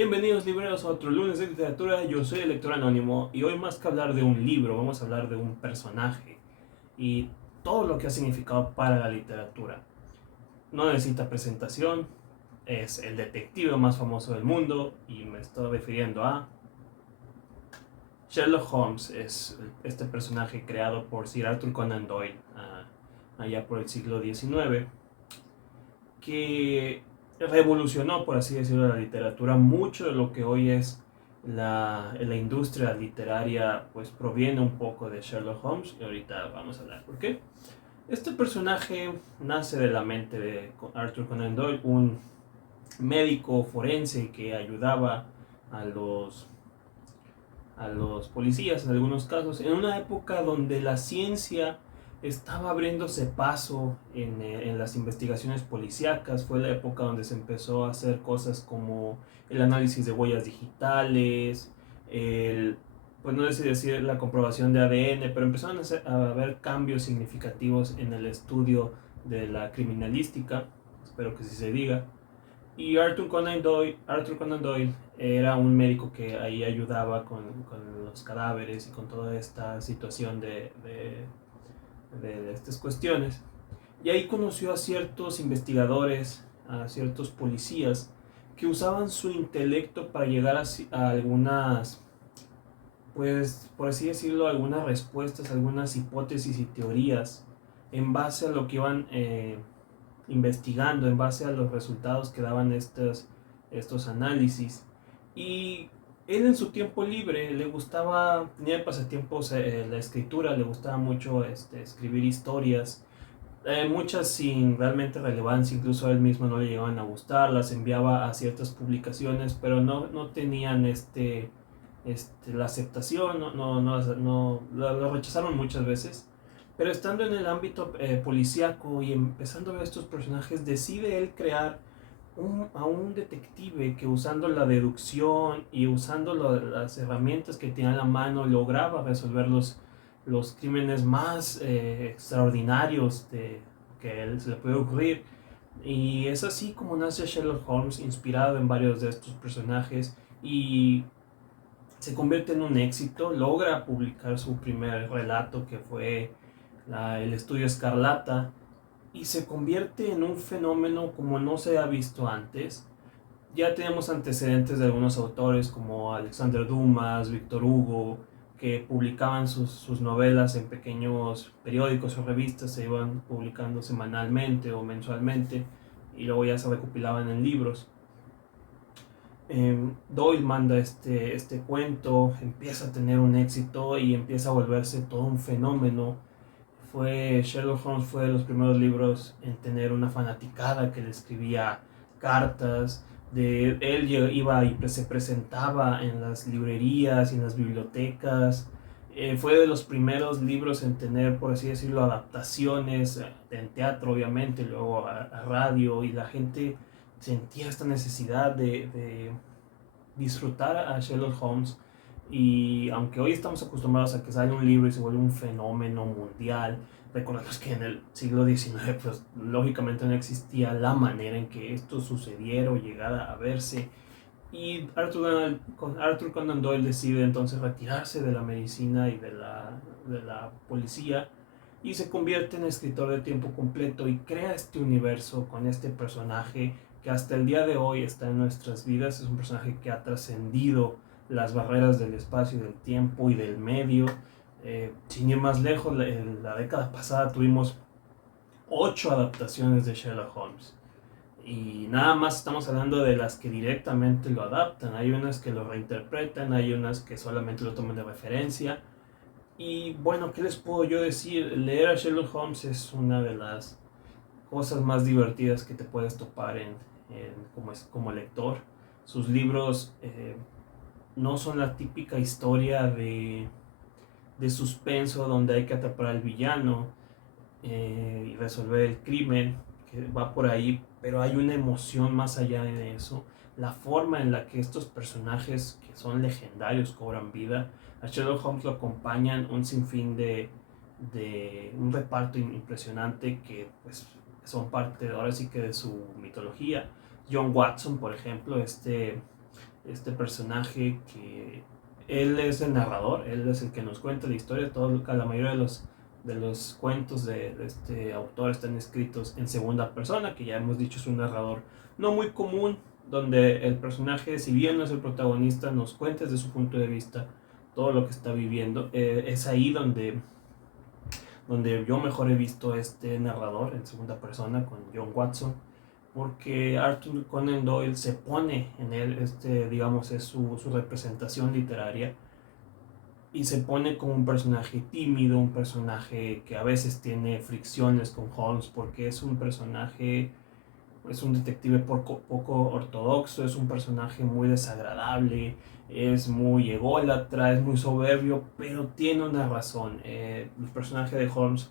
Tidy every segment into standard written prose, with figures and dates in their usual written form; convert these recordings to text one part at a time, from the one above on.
Bienvenidos libreros a otro lunes de literatura. Yo soy el lector anónimo y hoy, más que hablar de un libro, vamos a hablar de un personaje y todo lo que ha significado para la literatura. No necesita presentación, es el detective más famoso del mundo y me estoy refiriendo a Sherlock Holmes. Es este personaje creado por Sir Arthur Conan Doyle allá por el siglo XIX, que revolucionó, por así decirlo, la literatura. Mucho de lo que hoy es la industria literaria pues proviene un poco de Sherlock Holmes, y ahorita vamos a hablar por qué. Este personaje nace de la mente de Arthur Conan Doyle, un médico forense que ayudaba a los policías en algunos casos, en una época donde la ciencia estaba abriéndose paso en las investigaciones policíacas. Fue la época donde se empezó a hacer cosas como el análisis de huellas digitales, pues no sé si decir la comprobación de ADN, pero empezaron a haber cambios significativos en el estudio de la criminalística, espero que sí se diga. Y Arthur Conan Doyle era un médico que ahí ayudaba con los cadáveres y con toda esta situación de estas cuestiones. Y ahí conoció a ciertos investigadores, a ciertos policías que usaban su intelecto para llegar a algunas, pues por así decirlo, algunas respuestas, algunas hipótesis y teorías en base a lo que iban investigando, en base a los resultados que daban estos análisis. Y él, en su tiempo libre, le gustaba, tenía pasatiempos, la escritura, le gustaba mucho escribir historias, muchas sin realmente relevancia, incluso a él mismo no le llegaban a gustar, las enviaba a ciertas publicaciones, pero no tenían la aceptación, lo rechazaron muchas veces. Pero estando en el ámbito policíaco y empezando a ver estos personajes, decide él crear a un detective que, usando la deducción y usando las herramientas que tenía a la mano, lograba resolver los crímenes más extraordinarios que él se le puede ocurrir. Y es así como nace Sherlock Holmes, inspirado en varios de estos personajes, y se convierte en un éxito. Logra publicar su primer relato, que fue el Estudio Escarlata, y se convierte en un fenómeno como no se ha visto antes. Ya tenemos antecedentes de algunos autores como Alexander Dumas, Víctor Hugo, que publicaban sus novelas en pequeños periódicos o revistas, se iban publicando semanalmente o mensualmente y luego ya se recopilaban en libros. Doyle manda este cuento, empieza a tener un éxito y empieza a volverse todo un fenómeno. Sherlock Holmes fue de los primeros libros en tener una fanaticada que le escribía cartas. Él iba y se presentaba en las librerías y en las bibliotecas. Fue de los primeros libros en tener, por así decirlo, adaptaciones en teatro, obviamente, luego a radio, y la gente sentía esta necesidad de disfrutar a Sherlock Holmes. Y aunque hoy estamos acostumbrados a que sale un libro y se vuelve un fenómeno mundial, recordemos que en el siglo XIX pues lógicamente no existía la manera en que esto sucediera o llegara a verse. Y Arthur Conan Doyle decide entonces retirarse de la medicina y de la policía, y se convierte en escritor de tiempo completo y crea este universo con este personaje que hasta el día de hoy está en nuestras vidas. Es un personaje que ha trascendido las barreras del espacio y del tiempo y del medio. Sin ir más lejos, en la década pasada tuvimos 8 adaptaciones de Sherlock Holmes. Y nada más estamos hablando de las que directamente lo adaptan. Hay unas que lo reinterpretan, hay unas que solamente lo toman de referencia. Y bueno, ¿qué les puedo yo decir? Leer a Sherlock Holmes es una de las cosas más divertidas que te puedes topar como lector. Sus libros no son la típica historia de suspenso donde hay que atrapar al villano y resolver el crimen, que va por ahí, pero hay una emoción más allá de eso. La forma en la que estos personajes que son legendarios cobran vida. A Sherlock Holmes lo acompañan un sinfín de un reparto impresionante que pues son parte ahora sí que de su mitología. John Watson, por ejemplo, este personaje que él es el narrador, él es el que nos cuenta la historia. La mayoría de los cuentos de este autor están escritos en segunda persona, que ya hemos dicho es un narrador no muy común, donde el personaje, si bien no es el protagonista, nos cuenta desde su punto de vista todo lo que está viviendo. Es ahí donde yo mejor he visto este narrador en segunda persona con John Watson, porque Arthur Conan Doyle se pone en él, digamos, es su representación literaria, y se pone como un personaje tímido, un personaje que a veces tiene fricciones con Holmes, porque es un personaje, es un detective poco ortodoxo, es un personaje muy desagradable, es muy ególatra, es muy soberbio, pero tiene una razón. El personaje de Holmes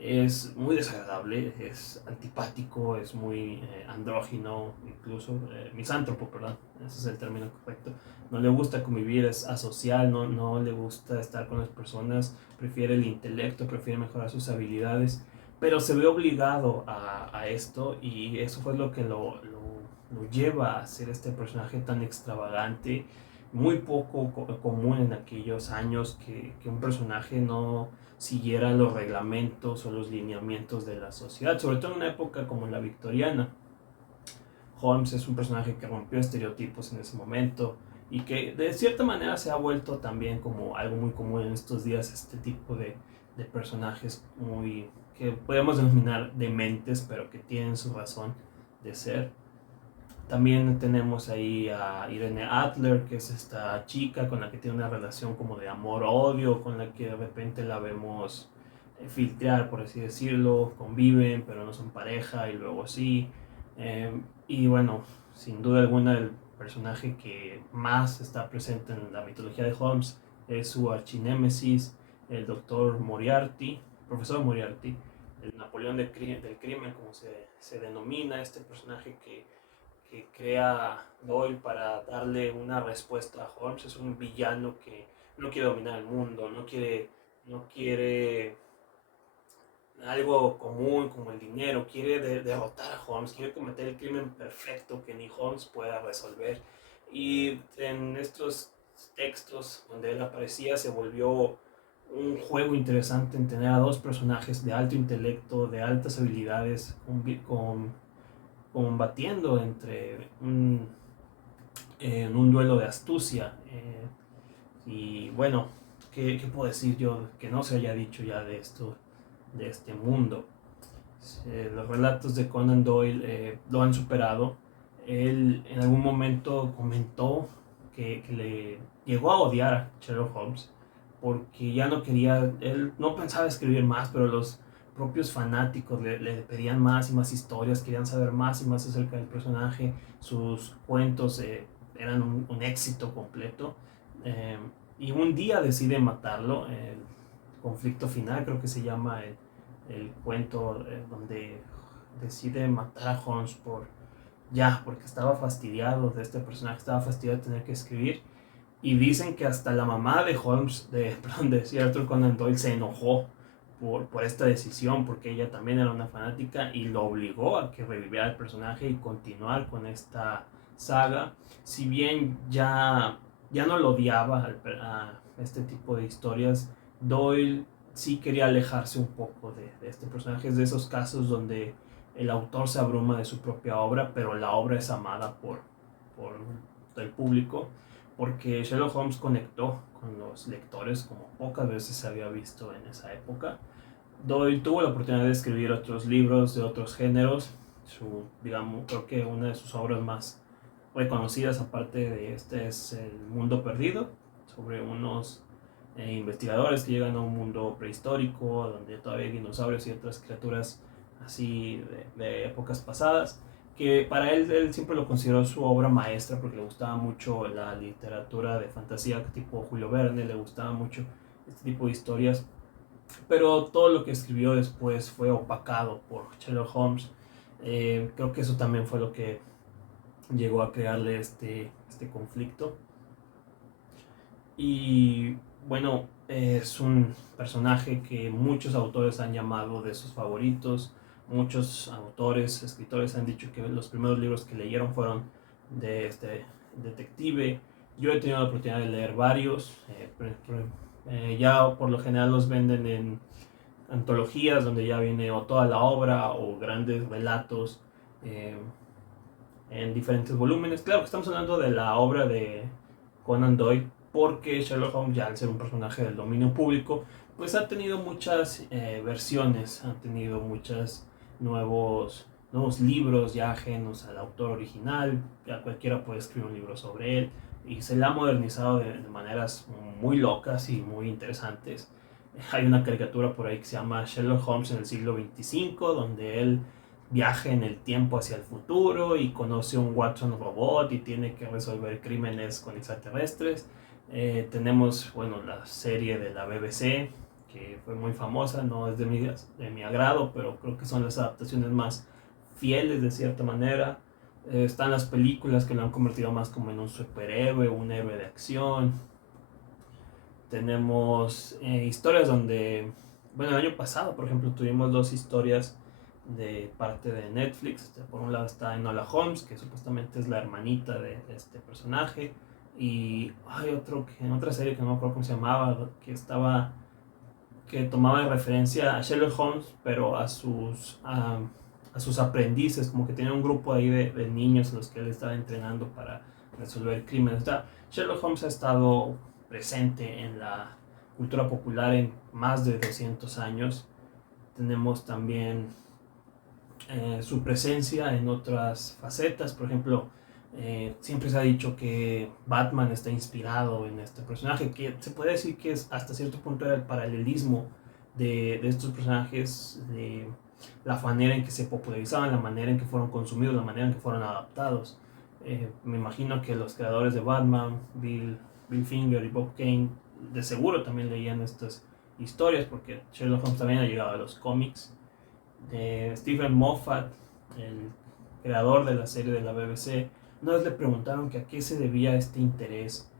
es muy desagradable, es antipático, es muy andrógino, incluso misántropo, perdón, ese es el término correcto. No le gusta convivir, es asocial, no le gusta estar con las personas, prefiere el intelecto, prefiere mejorar sus habilidades, pero se ve obligado a esto, y eso fue lo que lo lleva a ser este personaje tan extravagante, muy poco común en aquellos años que un personaje no siguiera los reglamentos o los lineamientos de la sociedad, sobre todo en una época como la victoriana. Holmes es un personaje que rompió estereotipos en ese momento y que de cierta manera se ha vuelto también como algo muy común en estos días, este tipo de personajes muy que podemos denominar dementes, pero que tienen su razón de ser. También tenemos ahí a Irene Adler, que es esta chica con la que tiene una relación como de amor-odio, con la que de repente la vemos filtrar, por así decirlo, conviven, pero no son pareja, y luego sí. Eh, y bueno, sin duda alguna el personaje que más está presente en la mitología de Holmes es su archinémesis, el doctor Moriarty, profesor Moriarty, el Napoleón del crimen, como se denomina, este personaje que crea Doyle para darle una respuesta a Holmes. Es un villano que no quiere dominar el mundo, no quiere algo común como el dinero, quiere derrotar a Holmes, quiere cometer el crimen perfecto que ni Holmes pueda resolver. Y en estos textos donde él aparecía se volvió un juego interesante en tener a dos personajes de alto intelecto, de altas habilidades, combatiendo en un duelo de astucia. Y bueno, ¿qué puedo decir yo que no se haya dicho ya de esto, de este mundo? Los relatos de Conan Doyle lo han superado. Él en algún momento comentó que le llegó a odiar a Sherlock Holmes porque ya no quería, él no pensaba escribir más, pero los propios fanáticos le pedían más y más historias, querían saber más y más acerca del personaje. Sus cuentos eran un éxito completo. Eh, y un día decide matarlo. El conflicto final, creo que se llama el cuento, donde decide matar a Holmes porque estaba fastidiado de este personaje, estaba fastidiado de tener que escribir. Y dicen que hasta la mamá de Holmes, perdón, de Sir Arthur Conan Doyle, se enojó por esta decisión, porque ella también era una fanática y lo obligó a que reviviera el personaje y continuar con esta saga. Si bien ya no lo odiaba a este tipo de historias, Doyle sí quería alejarse un poco de este personaje. Es de esos casos donde el autor se abruma de su propia obra, pero la obra es amada por el público, porque Sherlock Holmes conectó con los lectores como pocas veces se había visto en esa época. Doyle tuvo la oportunidad de escribir otros libros de otros géneros. Digamos, creo que una de sus obras más reconocidas, aparte de este, es El Mundo Perdido, sobre unos investigadores que llegan a un mundo prehistórico donde todavía hay dinosaurios y otras criaturas así de épocas pasadas, que para él siempre lo consideró su obra maestra porque le gustaba mucho la literatura de fantasía tipo Julio Verne, le gustaba mucho este tipo de historias, pero todo lo que escribió después fue opacado por Sherlock Holmes. Creo que eso también fue lo que llegó a crearle este conflicto. Y bueno, es un personaje que muchos autores han llamado de sus favoritos. Muchos autores, escritores han dicho que los primeros libros que leyeron fueron de detective. Yo he tenido la oportunidad de leer varios. Ya por lo general los venden en antologías donde ya viene o toda la obra o grandes relatos eh, en diferentes volúmenes. Claro que estamos hablando de la obra de Conan Doyle porque Sherlock Holmes, ya al ser un personaje del dominio público, pues ha tenido muchas versiones, ha tenido muchos nuevos libros ya ajenos al autor original. Ya cualquiera puede escribir un libro sobre él y se le ha modernizado de maneras muy locas y muy interesantes. Hay una caricatura por ahí que se llama Sherlock Holmes en el siglo XXV, donde él viaja en el tiempo hacia el futuro y conoce un Watson robot y tiene que resolver crímenes con extraterrestres. Tenemos, bueno, la serie de la BBC, que fue muy famosa, no es de mi agrado, pero creo que son las adaptaciones más fieles de cierta manera. Están las películas que lo han convertido más como en un superhéroe, un héroe de acción. Tenemos historias donde, bueno, el año pasado, por ejemplo, tuvimos dos historias de parte de Netflix. Por un lado está Enola Holmes, que supuestamente es la hermanita de este personaje. Y hay otro que en otra serie que no me acuerdo cómo se llamaba, que tomaba de referencia a Sherlock Holmes, pero a sus aprendices, como que tenía un grupo ahí de niños a los que él estaba entrenando para resolver crímenes. O sea, Sherlock Holmes ha estado presente en la cultura popular en más de 200 años. Tenemos también su presencia en otras facetas. Por ejemplo, siempre se ha dicho que Batman está inspirado en este personaje, que se puede decir que es hasta cierto punto era el paralelismo de estos personajes, de la manera en que se popularizaban, la manera en que fueron consumidos, la manera en que fueron adaptados. Me imagino que los creadores de Batman, Bill Finger y Bob Kane, de seguro también leían estas historias, porque Sherlock Holmes también ha llegado a los cómics. Stephen Moffat, el creador de la serie de la BBC, una vez le preguntaron que a qué se debía este interés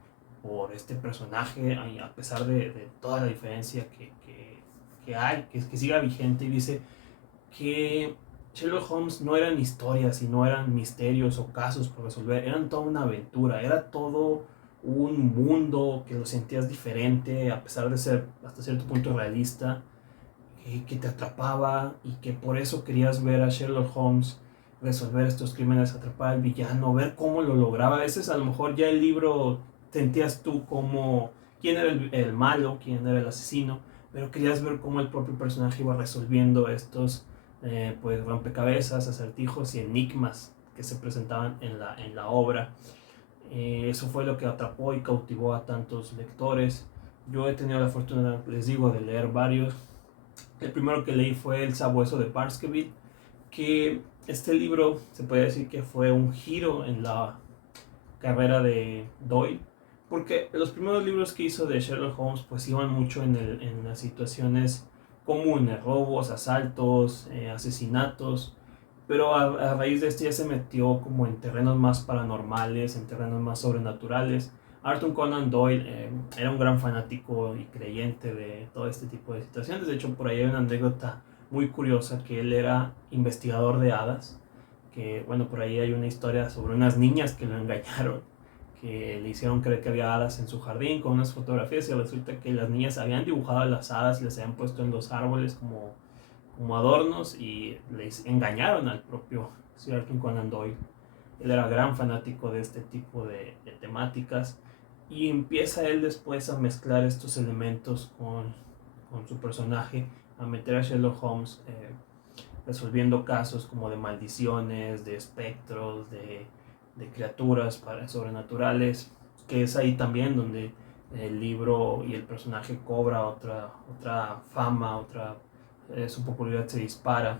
por este personaje, a pesar de toda la diferencia que hay, que siga vigente, y dice que Sherlock Holmes no eran historias y no eran misterios o casos por resolver, eran toda una aventura, era todo un mundo que lo sentías diferente, a pesar de ser hasta cierto punto realista, que te atrapaba y que por eso querías ver a Sherlock Holmes resolver estos crímenes, atrapar al villano, ver cómo lo lograba. A veces a lo mejor ya el libro sentías tú como quién era el malo, quién era el asesino, pero querías ver cómo el propio personaje iba resolviendo estos pues rompecabezas, acertijos y enigmas que se presentaban en la obra. Eso fue lo que atrapó y cautivó a tantos lectores. Yo he tenido la fortuna, les digo, de leer varios. El primero que leí fue El Sabueso de Baskerville, que este libro se puede decir que fue un giro en la carrera de Doyle, porque los primeros libros que hizo de Sherlock Holmes pues iban mucho en las situaciones comunes, robos, asaltos, asesinatos, pero a raíz de este ya se metió como en terrenos más paranormales, en terrenos más sobrenaturales. Arthur Conan Doyle era un gran fanático y creyente de todo este tipo de situaciones. De hecho, por ahí hay una anécdota muy curiosa, que él era investigador de hadas, que bueno, por ahí hay una historia sobre unas niñas que lo engañaron, que le hicieron creer que había hadas en su jardín con unas fotografías, y resulta que las niñas habían dibujado a las hadas, les habían puesto en los árboles como adornos, y les engañaron al propio Sir Arthur Conan Doyle. Él era gran fanático de este tipo de temáticas, y empieza él después a mezclar estos elementos con su personaje, a meter a Sherlock Holmes resolviendo casos como de maldiciones, de espectros, de criaturas sobrenaturales, que es ahí también donde el libro y el personaje cobra otra fama, su popularidad se dispara.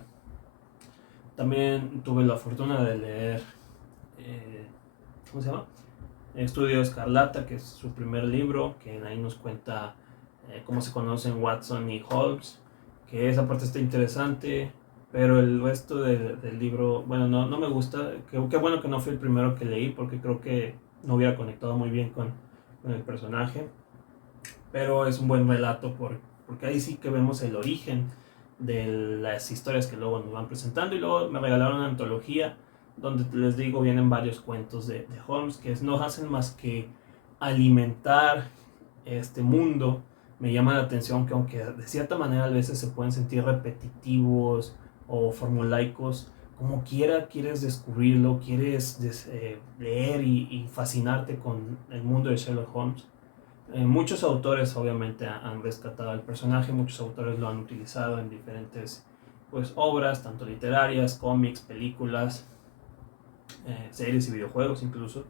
También tuve la fortuna de leer, ¿cómo se llama? Estudio Escarlata, que es su primer libro, que ahí nos cuenta cómo se conocen Watson y Holmes, que esa parte está interesante, pero el resto del libro, bueno, no me gusta. Qué bueno que no fue el primero que leí, porque creo que no hubiera conectado muy bien con el personaje, pero es un buen relato porque ahí sí que vemos el origen de las historias que luego nos van presentando. Y luego me regalaron una antología donde les digo vienen varios cuentos de Holmes que no hacen más que alimentar este mundo. Me llama la atención que aunque de cierta manera a veces se pueden sentir repetitivos o formulaicos, como quiera quieres descubrirlo, quieres leer y fascinarte con el mundo de Sherlock Holmes. Muchos autores obviamente han rescatado al personaje, muchos autores lo han utilizado en diferentes pues, obras, tanto literarias, cómics, películas, series y videojuegos incluso.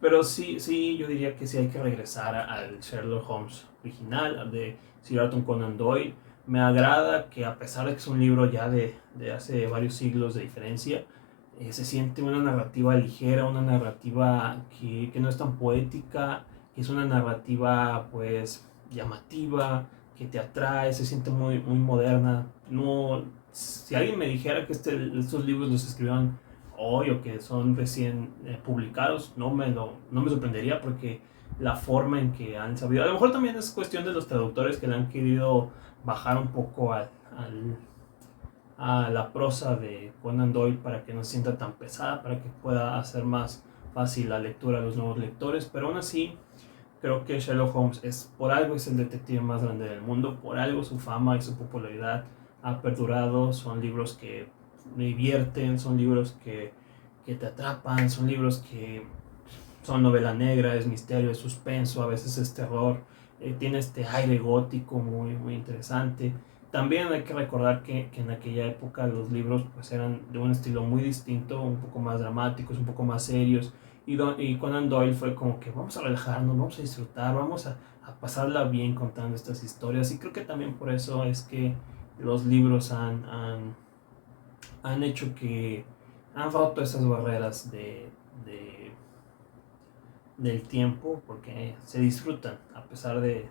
Pero sí, yo diría que sí hay que regresar al Sherlock Holmes original, al de Sir Arthur Conan Doyle. Me agrada que a pesar de que es un libro ya de hace varios siglos de diferencia, se siente una narrativa ligera, una narrativa que no es tan poética, que es una narrativa pues llamativa, que te atrae, se siente muy moderna. No, si alguien me dijera que estos libros los escribieron hoy o que son recién publicados, no me sorprendería porque la forma en que han sabido, a lo mejor también es cuestión de los traductores que le han querido bajar un poco a la prosa de Conan Doyle para que no se sienta tan pesada, para que pueda hacer más fácil la lectura a los nuevos lectores, pero aún así creo que Sherlock Holmes por algo es el detective más grande del mundo, por algo su fama y su popularidad ha perdurado, son libros que me divierten, son libros que te atrapan, son libros que son novela negra, es misterio, es suspenso, a veces es terror, tiene este aire gótico muy interesante. También hay que recordar que en aquella época los libros pues eran de un estilo muy distinto, un poco más dramáticos, un poco más serios, y Conan Doyle fue como que vamos a relajarnos, vamos a disfrutar, vamos a pasarla bien contando estas historias, y creo que también por eso es que los libros han hecho que han roto esas barreras del tiempo, porque se disfrutan, a pesar de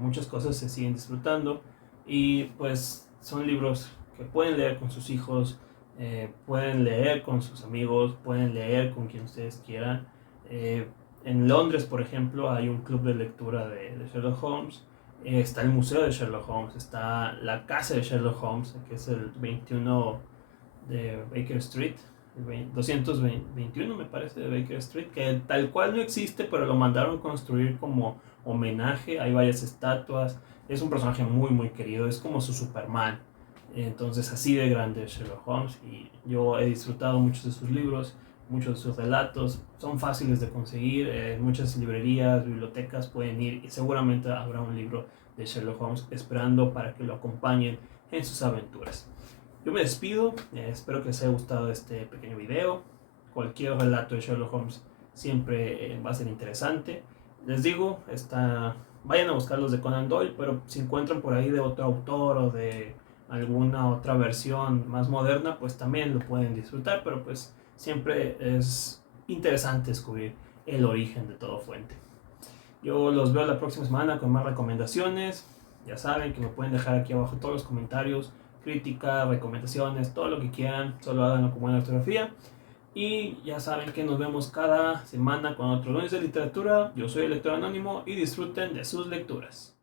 muchas cosas se siguen disfrutando, y pues son libros que pueden leer con sus hijos, pueden leer con sus amigos, pueden leer con quien ustedes quieran. En Londres, por ejemplo, hay un club de lectura de Sherlock Holmes, está el Museo de Sherlock Holmes, está la casa de Sherlock Holmes, que es el 21 de Baker Street, 221 me parece, de Baker Street, que tal cual no existe, pero lo mandaron construir como homenaje, hay varias estatuas, es un personaje muy querido, es como su Superman, entonces así de grande es Sherlock Holmes, y yo he disfrutado muchos de sus libros, muchos de sus relatos, son fáciles de conseguir, muchas librerías, bibliotecas pueden ir, y seguramente habrá un libro de Sherlock Holmes esperando para que lo acompañen en sus aventuras. Yo me despido, espero que les haya gustado este pequeño video. Cualquier relato de Sherlock Holmes siempre va a ser interesante. Les digo, vayan a buscar los de Conan Doyle, pero si encuentran por ahí de otro autor o de alguna otra versión más moderna, pues también lo pueden disfrutar, pero pues siempre es interesante descubrir el origen de toda fuente. Yo los veo la próxima semana con más recomendaciones. Ya saben que me pueden dejar aquí abajo todos los comentarios, críticas, recomendaciones, todo lo que quieran. Solo háganlo con buena ortografía. Y ya saben que nos vemos cada semana con otro lunes de literatura. Yo soy el lector anónimo y disfruten de sus lecturas.